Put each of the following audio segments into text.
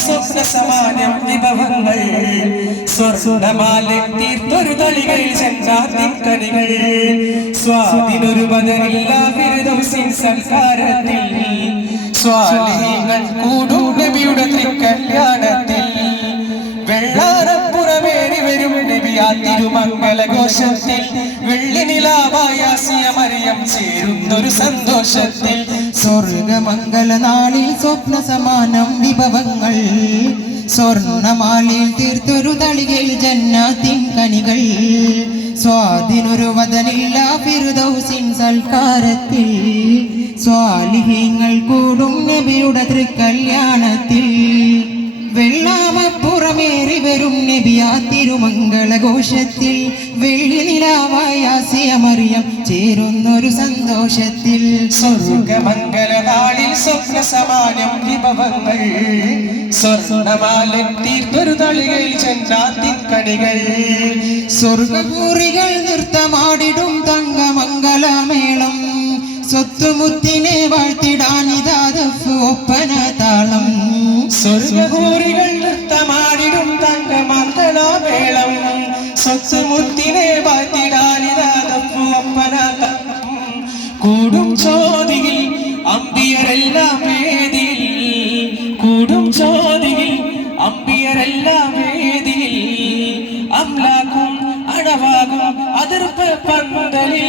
സ്വപ്ന സമാനം വിഭവങ്ങൾ സ്വർണ്ണമാലെ തീർത്തൊരു തളികൾ ചെന്നാത്തിൻ കനികൾ സ്വാതിനൊരു ബദലില്ല ഫിർദൗസിൻ സൽക്കാരത്തിൽ സ്വാലിഹീങ്ങൾ കൂടും നബിയുടെ തൃക്കല്യാണത്തിൽ വെള്ളാരപ്പുറമേറി വരും നബിയാ തിരുമംഗലഘോഷത്തിൽ വെള്ളി നിലാവായ ആസിയ മറിയം ചേരുന്നൊരു സന്തോഷത്തിൽ സ്വർഗമംഗല നാളിൽ സ്വപ്ന സമാനം വിഭവങ്ങൾ സ്വർണമാലയിൽ തീർത്തൊരു തളികയിൽ ജന്നാത്തിൻ കനികൾ സ്വാതിനൊരു വദനില്ല ഫിർദൗസിൻ സൽക്കാരത്തിൽ സ്വാലിഹീങ്ങൾ കൂടും നബിയുടെ തൃക്കല്യാണത്തിൽ വെള്ളാമപ്പുറമേറി വരും നബിയാ തിരുമംഗളഘോഷത്തിൽ വെള്ളി നിലാവായ ആസിയ മറിയം ചേരുന്നൊരു സന്തോഷത്തിൽ സ്വർഗമംഗല നാളിൽ സ്വപ്ന സമാനം വിഭവങ്ങൾ സ്വർണ്ണമാല തീർത്തൊരു തളികയിൽ ചെന്നാത്തിൻ കണികൾ സ്വർഗപൂറികൾ നൃത്തമാടിടും തങ്കമംഗലമേളം സ്വത്തുമുത്തിനെ വാഴ്ത്തിടാനിതാദഫ് ഒപ്പന താളം സ്വർഗപൂറികൾ നൃത്തമാടിടും തങ്കമംഗലമേളം സ്വത്തുമുത്തിനെ വാഴ്ത്തിടാനിതാദഫ് ഒപ്പന താളം കൂടും ചോദിയിൽ അമ്പിയരെല്ലാം വേദിയിൽ കൂടും ചോദിയിൽ അമ്പിയരെല്ലാം വേദിയിൽ അംലാക്കും അണവാകും അതിർപ്പ് പന്തലിൽ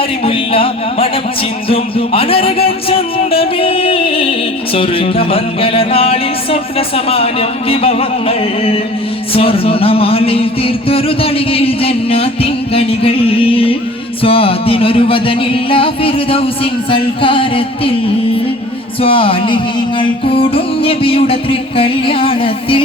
അരിമുല്ല മണം ചിന്തും അനർഘ ചന്തമിൽ സ്വർഗമംഗല നാളിൽ സ്വപ്ന സമാനം വിഭവങ്ങൾ സ്വർണമാലയിൽ തീർത്തൊരു തളികയിൽ ജന്നാത്തിൻ കനികൾ സ്വാതിനൊരു വദനില്ല ഫിർദൗസിൻ സൽക്കാരത്തിൽ സ്വാലിഹീങ്ങൾ കൂടും നബിയുടെ തൃക്കല്യാണത്തിൽ